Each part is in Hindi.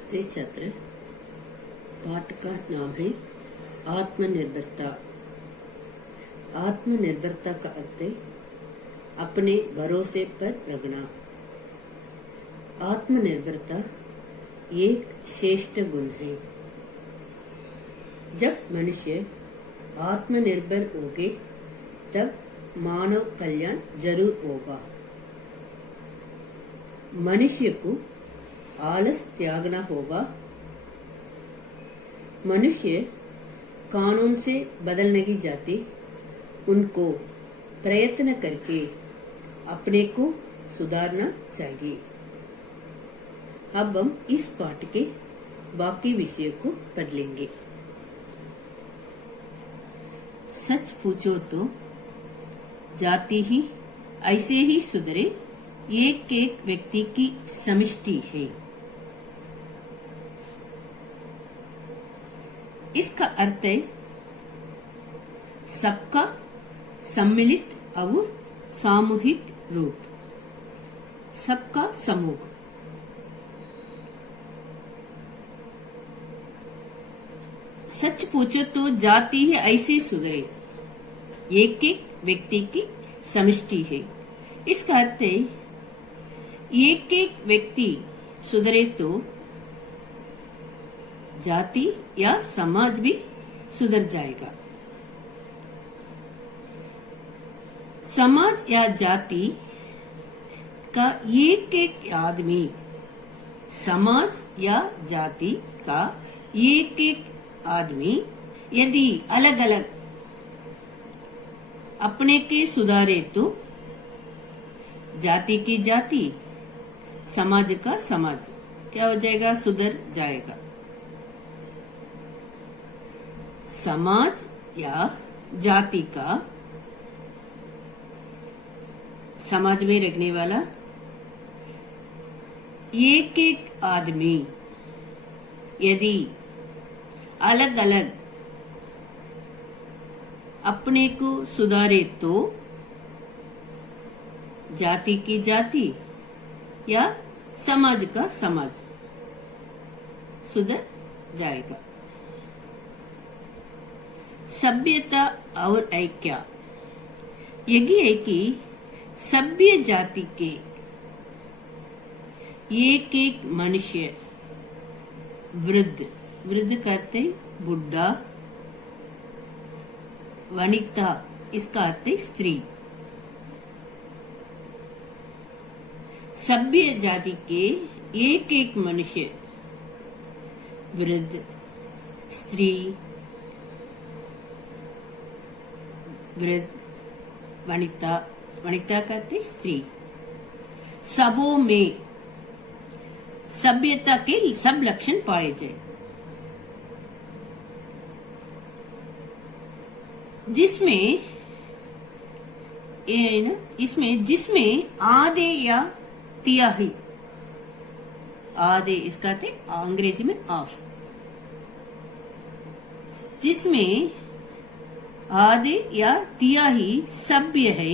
नमस्ते छात्र। पाठ का नाम है आत्मनिर्भरता। आत्मनिर्भरता का अर्थ है अपने भरोसे पर रखना। आत्मनिर्भरता एक श्रेष्ठ गुण है। जब मनुष्य आत्मनिर्भर होगे तब मानव कल्याण जरूर होगा। मनुष्य को आलस त्यागना होगा। मनुष्य कानून से बदल नहीं जाते, उनको प्रयत्न करके अपने को सुधारना चाहिए। अब हम इस पाठ के बाकी विषय को पढ़ लेंगे। सच पूछो तो जाति ही ऐसे ही सुधरे एक एक व्यक्ति की समष्टि है। इसका अर्थ है सबका सम्मिलित और सामूहिक रूप, सबका समूह। सच पूछो तो जाति है ऐसे सुधरे एक एक व्यक्ति की समष्टि है। इसका अर्थ है एक एक व्यक्ति सुधरे तो जाति या समाज भी सुधर जाएगा। समाज या जाति का एक एक आदमी, समाज या जाति का एक एक आदमी यदि अलग अलग अपने के सुधारे तो जाति की जाति, समाज का समाज क्या हो जाएगा? सुधर जाएगा। समाज या जाति का समाज में रहने वाला एक एक आदमी यदि अलग अलग अपने को सुधारे तो जाति की जाति या समाज का समाज सुधर जाएगा। सभ्यता और ऐक्य यही है कि सभ्य जाति के एक एक मनुष्य, वृद्ध, वृद्ध कहते बुढ़ा, वनिता इसका अर्थ है स्त्री। सभ्य जाति के एक एक मनुष्य, वृद्ध, स्त्री, वृद्ध, वनिता, वनिता कहते स्त्री, सबों में सभ्यता के सब लक्षण पाए जाए। जिसमें जिसमें आधे या तिहाई, आधे इसका थे अंग्रेजी में ऑफ, जिसमें आधे या तिहाई सभ्य है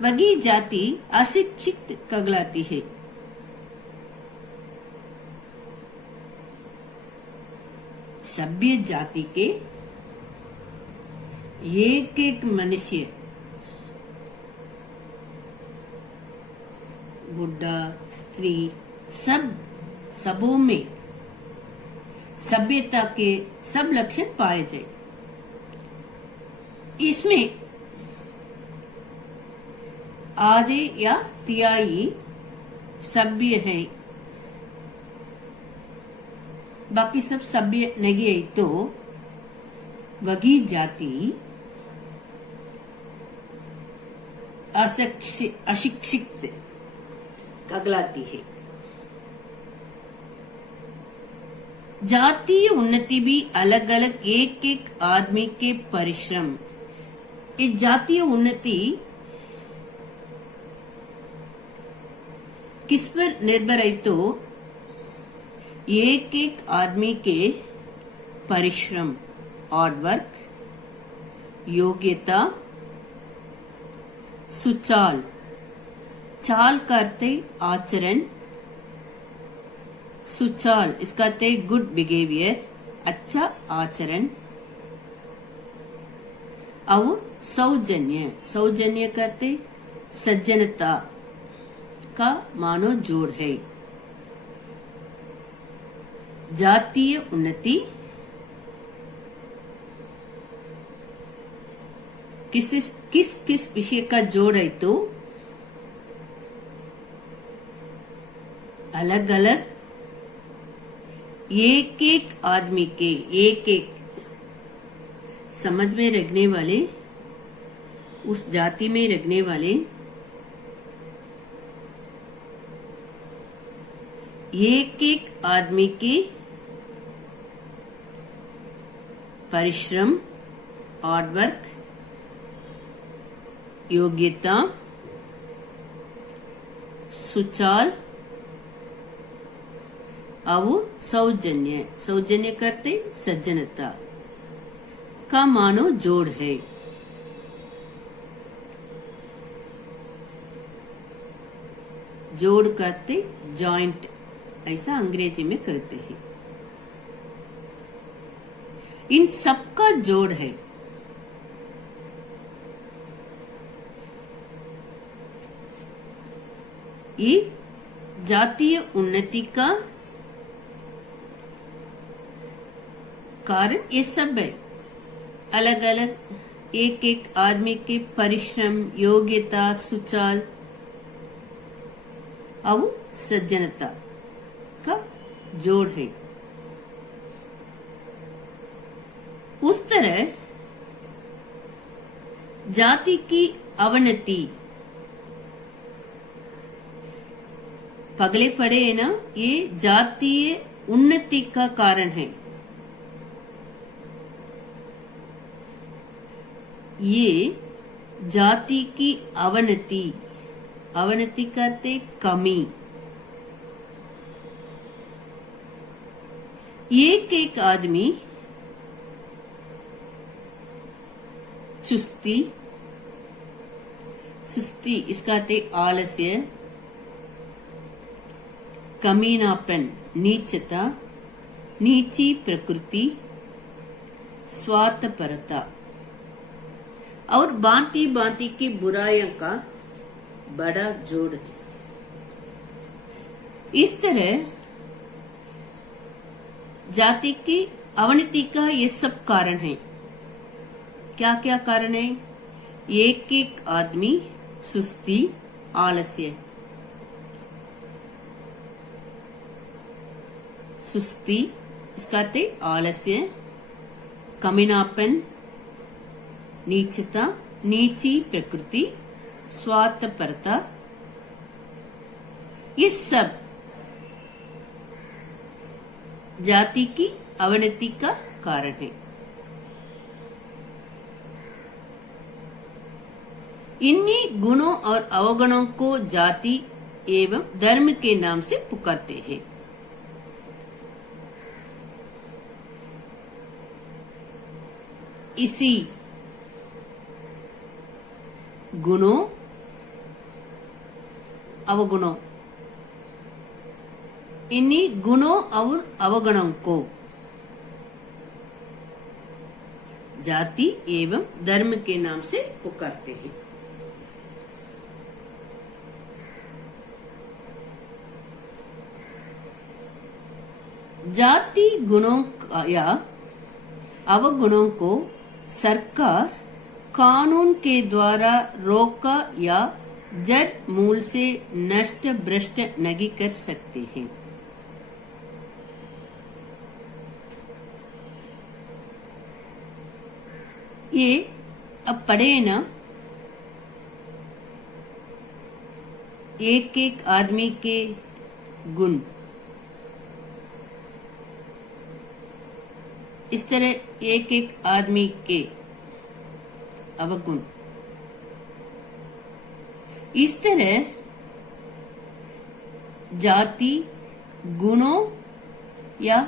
वही जाति अशिक्षित कहलाती है। सभ्य जाति के एक एक मनुष्य, बुढ़ा, स्त्री, सबों में सभ्यता के सब लक्षण पाए जाए। इसमें आधे या तिहाई सभ्य है, बाकी सब सभ्य नहीं है तो वही जाति अशिक्षित कहलाती है। जातीय उन्नति भी अलग अलग एक एक आदमी के परिश्रम। ये जातीय उन्नति किस पर निर्भर है तो एक एक आदमी के परिश्रम, हार्ड वर्क, योग्यता, सुचाल, चाल करते आचरण, सुचाल इसका अर्थ है गुड बिहेवियर, अच्छा आचरण। और सौजन्य, सौजन्य करते सज्जनता का मानो जोड़ है। जातीय उन्नति किस किस विषय का जोड़ है तो अलग अलग एक एक आदमी के, एक एक समझ में रखने वाले, उस जाति में रखने वाले एक एक आदमी के परिश्रम, हार्डवर्क, योग्यता, सुचाल और सौजन्य, सौजन्य करते सज्जनता का मानो जोड़ है। जोड़ करते जॉइंट, ऐसा अंग्रेजी में कहते हैं। इन सबका जोड़ है। ये जातीय उन्नति का कारण ये सब है। अलग अलग एक एक आदमी के परिश्रम, योग्यता, सुचाल और सज्जनता का जोड़ है। उस तरह जाति की अवनति पगले पड़े है ना, ये जातीय उन्नति का कारण है। ये जाति की अवनति, अवनति करते कमी, एक एक आदमी चुस्ती, सुस्ती इसका अर्थ आलस्य, कमीनापन नीचता, नीची प्रकृति, स्वार्थपरता और भांति भांति की बुराइयों का बड़ा जोड़ है। इस तरह जाति की अवनति का ये सब कारण है। क्या क्या कारण है? एक एक आदमी सुस्ती, आलस्य, सुस्ती इसका अर्थ आलस्य, कमीनापन नीचता, नीची प्रकृति, स्वार्थपरता, ये सब जाति की अवनति का कारण है। इन्हीं गुणों और अवगुणों को जाति एवं धर्म के नाम से पुकारते हैं। इसी गुणों अवगुणों, इन्हीं गुणों और अवगुणों को जाति एवं धर्म के नाम से पुकारते हैं। जाति गुणों या अवगुणों को सरकार कानून के द्वारा रोका या जड़ मूल से नष्ट भ्रष्ट नहीं कर सकते हैं। ये अब पढ़े ना, एक एक आदमी के गुण, इस तरह एक एक आदमी के अवगुण, इस तरह जाति गुणों या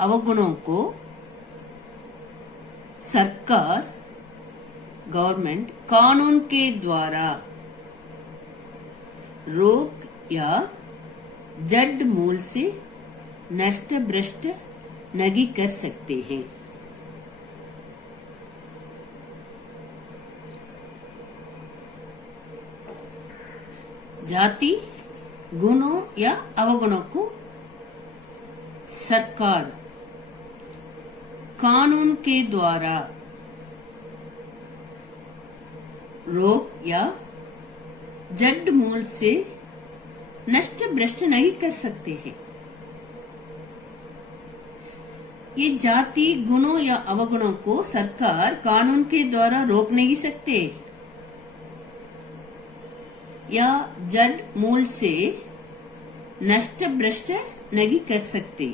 अवगुणों को सरकार, गवर्नमेंट कानून के द्वारा रोक या जड़ मूल से नष्ट भ्रष्ट नहीं कर सकते हैं। जाति गुणों या अवगुणों को सरकार कानून के द्वारा रोक या जड़ मूल से नष्ट भ्रष्ट नहीं कर सकते हैं। ये जाति गुणों या अवगुणों को सरकार कानून के द्वारा रोक नहीं सकते या जड़ मूल से नष्ट भ्रष्ट नहीं कर सकते।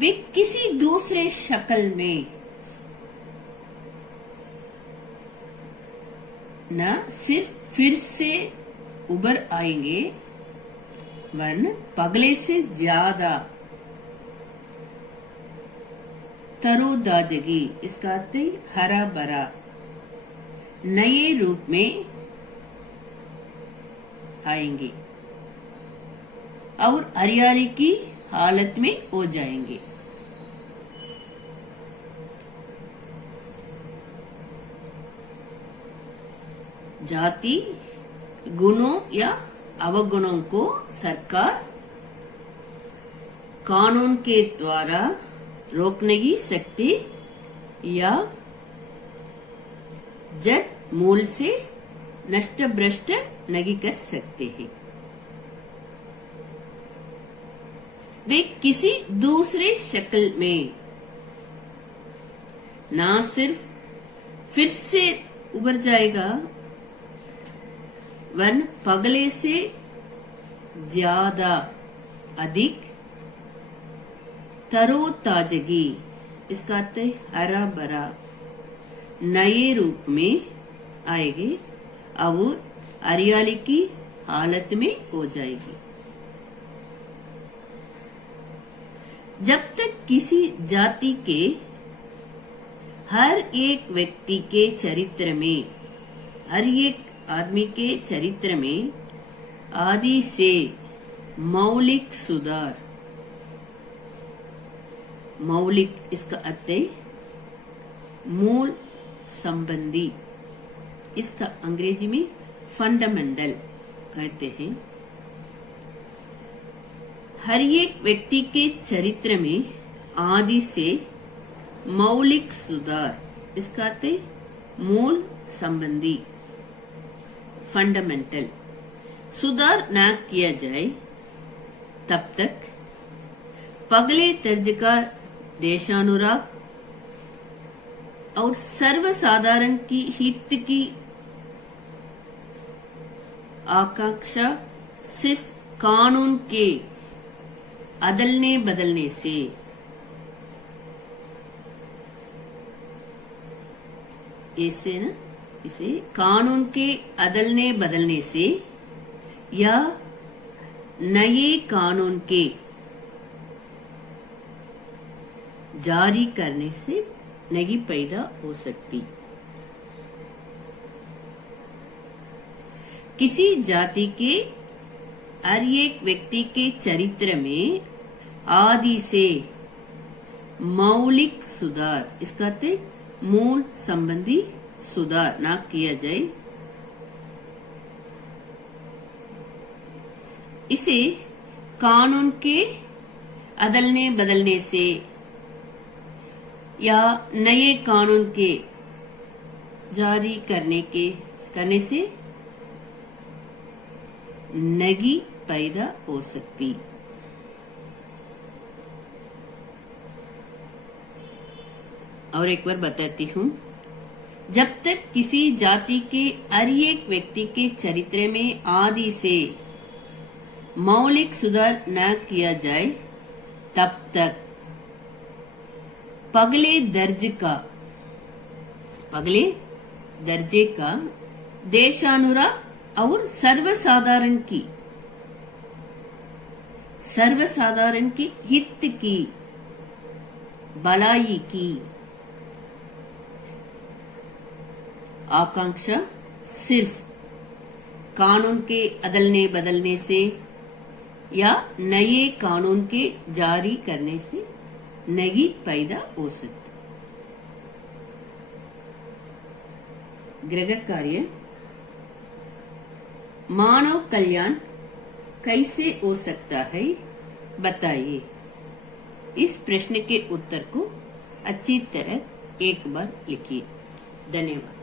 वे किसी दूसरे शक्ल में न सिर्फ फिर से उभर आएंगे वरन पगले से ज्यादा तरोताजगी, इसका अर्थ है हरा भरा, नए रूप में आएंगे और हरियाली की हालत में हो जाएंगे। जाति गुणों या अवगुणों को सरकार कानून के द्वारा रोक नहीं सकती या जड़ मूल से नष्ट भ्रष्ट नहीं कर सकते हैं। वे किसी दूसरे शक्ल में ना सिर्फ फिर से उभर जाएगा वरन पगले से ज्यादा अधिक तरोताजगी, इसका अर्थ है हरा भरा, नए रूप में आएगी और हरियाली की हालत में हो जाएगी। जब तक किसी जाति के हर एक व्यक्ति के चरित्र में, हर एक आदमी के चरित्र में आदि से मौलिक सुधार, मौलिक इसका अर्थ है मूल संबंधी, इसका अंग्रेजी में फंडामेंटल कहते हैं। हर एक व्यक्ति के चरित्र में आदि से मौलिक सुधार, इसका अर्थ है मूल संबंधी, फंडामेंटल सुधार न किया जाए तब तक पगले तर्ज का देशानुराग और सर्वसाधारण की हित की आकांक्षा सिर्फ कानून के अदलने बदलने से, ऐसे ना, इसे कानून के अदलने बदलने से या नए कानून के जारी करने से नहीं पैदा हो सकती। किसी जाति के हर एक व्यक्ति के चरित्र में आदि से मौलिक सुधार, इसका अर्थ है मूल संबंधी सुधार ना किया जाए, इसे कानून के अदलने बदलने से या नए कानून के जारी करने से नहीं पैदा हो सकती। और एक बार बताती हूँ, जब तक किसी जाति के हर एक व्यक्ति के चरित्र में आदि से मौलिक सुधार न किया जाए तब तक पगले दर्जे का देशानुराग और सर्वसाधारण की हित की, भलाई की आकांक्षा सिर्फ कानून के अदलने बदलने से या नए कानून के जारी करने से नहीं पैदा हो सकती। गृह कार्य, मानव कल्याण कैसे हो सकता है बताइए। इस प्रश्न के उत्तर को अच्छी तरह एक बार लिखिए। धन्यवाद।